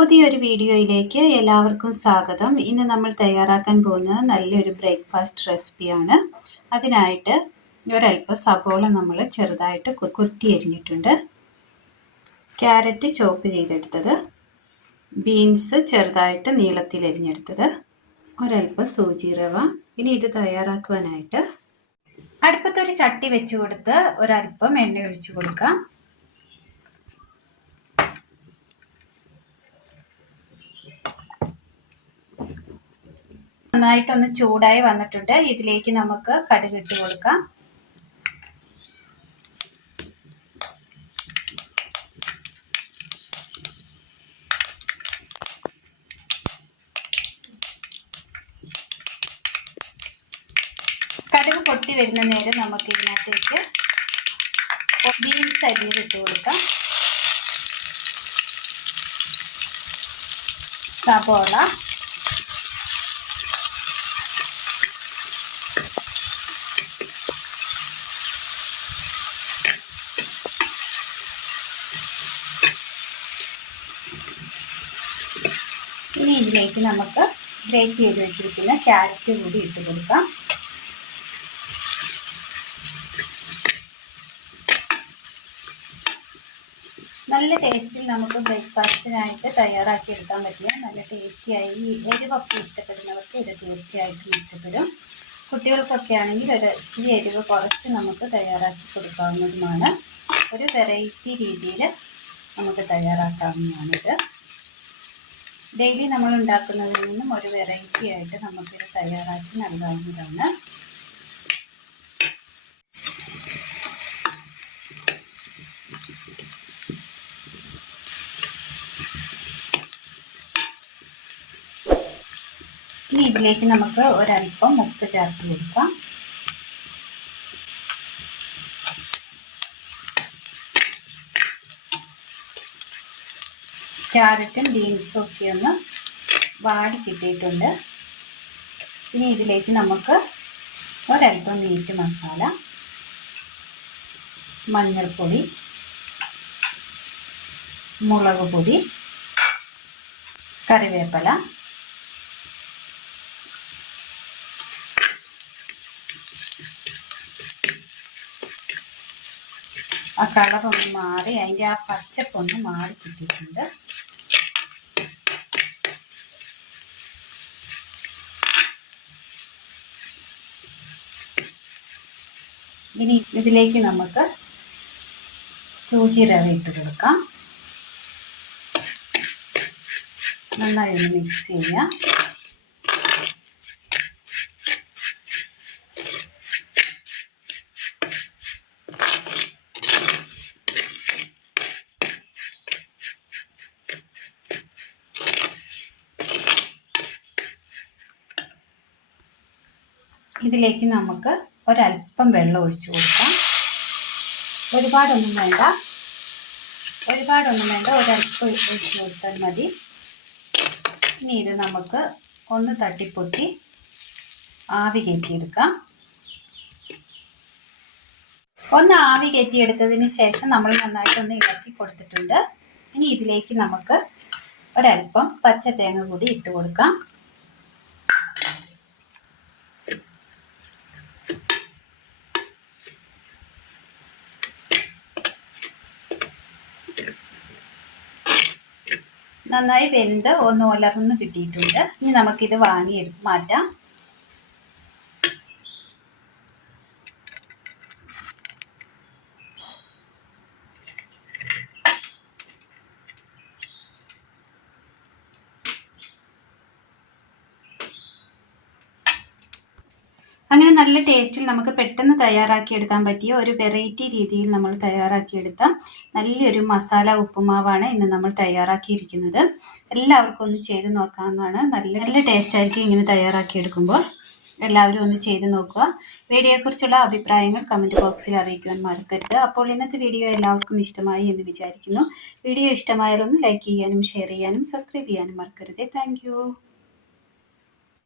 പുതിയൊരു വീഡിയോയിലേക്ക് എല്ലാവർക്കും സ്വാഗതം. ഇന്ന് നമ്മൾ തയ്യാറാക്കാൻ പോകുന്നത് നല്ലൊരു ബ്രേക്ക്ഫാസ്റ്റ് റെസിപ്പിയാണ്. അതിനായിട്ട് ഒരല്പം സവോള നമ്മൾ ചെറുതായിട്ട് കുത്തി അരിഞ്ഞിട്ടുണ്ട്, ക്യാരറ്റ് ചോപ്പ് ചെയ്തെടുത്തത്, ബീൻസ് ചെറുതായിട്ട് നീളത്തിൽ അരിഞ്ഞെടുത്തത്, ഒരല്പം സൂചി റവ. ഇനി ഇത് തയ്യാറാക്കുവാനായിട്ട് അടുപ്പത്തൊരു ചട്ടി വെച്ച് കൊടുത്ത് ഒരല്പം എണ്ണ ഒഴിച്ചു കൊടുക്കാം. നന്നായിട്ടൊന്ന് ചൂടായി വന്നിട്ടുണ്ട്. ഇതിലേക്ക് നമുക്ക് കടുക് ഇട്ട് കൊടുക്കാം. കടുക് പൊട്ടി വരുന്ന നേരം നമുക്ക് ഇതിനകത്തേക്ക് ബീൻസ് അരിഞ്ഞിട്ട് ഇട്ട് കൊടുക്കാം. സവോള, ഇനി ഇതിലേക്ക് നമുക്ക് ഗ്രേറ്റ് ചെയ്ത് വെച്ചിരിക്കുന്ന ക്യാരറ്റ് കൂടി ഇട്ട് കൊടുക്കാം. നല്ല ടേസ്റ്റിൽ നമുക്ക് ബ്രേക്ക്ഫാസ്റ്റിനായിട്ട് തയ്യാറാക്കി എടുക്കാൻ പറ്റിയ നല്ല ടേസ്റ്റിയായി എരിവൊക്കെ ഇഷ്ടപ്പെടുന്നവർക്ക് ഇത് തീർച്ചയായിട്ടും ഇഷ്ടപ്പെടും. കുട്ടികൾക്കൊക്കെ ആണെങ്കിൽ ഒരു ഇച്ചിരി എരിവ് കുറച്ച് നമുക്ക് തയ്യാറാക്കി കൊടുക്കാവുന്നതുമാണ്. ഒരു വെറൈറ്റി രീതിയിൽ നമുക്ക് തയ്യാറാക്കാവുന്നതാണിത്. ഡെയിലി നമ്മൾ ഉണ്ടാക്കുന്നതിൽ നിന്നും ഒരു വെറൈറ്റി ആയിട്ട് നമുക്കിത് തയ്യാറാക്കി നൽകാവുന്നതാണ്. ഇനി ഇതിലേക്ക് നമുക്ക് ഒരല്പം ഉപ്പ് ചേർത്ത് കൊടുക്കാം. ക്യാരറ്റും ബീൻസും ഒക്കെ ഒന്ന് വാടി കിട്ടിയിട്ടുണ്ട്. ഇനി ഇതിലേക്ക് നമുക്ക് ഒരല്പം മീറ്റ് മസാല, മഞ്ഞൾപ്പൊടി, മുളക് പൊടി, കറിവേപ്പില, ആ കളറൊന്ന് മാറി അതിൻ്റെ ആ പച്ചപ്പൊന്ന് മാറി കിട്ടിയിട്ടുണ്ട്. ഇനി ഇതിലേക്ക് നമുക്ക് സൂചി റവ ഇട്ട് കൊടുക്കാം. നന്നായി ഒന്ന് മിക്സ് ചെയ്യാം. ഇതിലേക്ക് നമുക്ക് ഒരല്പം വെള്ളം ഒഴിച്ചു കൊടുക്കാം. ഒരുപാടൊന്നും വേണ്ട, ഒരല്പം ഒഴിച്ചു കൊടുത്താൽ മതി. ഇനി ഇത് നമുക്ക് ഒന്ന് തട്ടിപ്പൊട്ടി ആവി കയറ്റിയെടുക്കാം. ഒന്ന് ആവി കയറ്റിയെടുത്തതിന് ശേഷം നമ്മൾ നന്നായിട്ടൊന്ന് ഇളക്കി കൊടുത്തിട്ടുണ്ട്. ഇനി ഇതിലേക്ക് നമുക്ക് ഒരല്പം പച്ച തേങ്ങ കൂടി ഇട്ട് കൊടുക്കാം. നന്നായി വെന്ത് ഒന്ന് ഉലർന്ന് കിട്ടിയിട്ടുണ്ട്. ഇനി നമുക്കിത് വാങ്ങി മാറ്റാം. അങ്ങനെ നല്ല ടേസ്റ്റിൽ നമുക്ക് പെട്ടെന്ന് തയ്യാറാക്കിയെടുക്കാൻ പറ്റിയ ഒരു വെറൈറ്റി രീതിയിൽ നമ്മൾ തയ്യാറാക്കിയെടുത്ത നല്ലൊരു മസാല ഉപ്പുമാവാണ് ഇന്ന് നമ്മൾ തയ്യാറാക്കിയിരിക്കുന്നത്. എല്ലാവർക്കും ഒന്ന് ചെയ്ത് നോക്കാവുന്നതാണ്. നല്ല ടേസ്റ്റ് ആയിരിക്കും ഇങ്ങനെ തയ്യാറാക്കിയെടുക്കുമ്പോൾ. എല്ലാവരും ഒന്ന് ചെയ്ത് നോക്കുക. വീഡിയോയെക്കുറിച്ചുള്ള അഭിപ്രായങ്ങൾ കമൻറ്റ് ബോക്സിൽ അറിയിക്കുവാൻ മറക്കരുത്. അപ്പോൾ ഇന്നത്തെ വീഡിയോ എല്ലാവർക്കും ഇഷ്ടമായി എന്ന് വിചാരിക്കുന്നു. വീഡിയോ ഇഷ്ടമായാലൊന്ന് ലൈക്ക് ചെയ്യാനും ഷെയർ ചെയ്യാനും സബ്സ്ക്രൈബ് ചെയ്യാനും മറക്കരുത്. താങ്ക്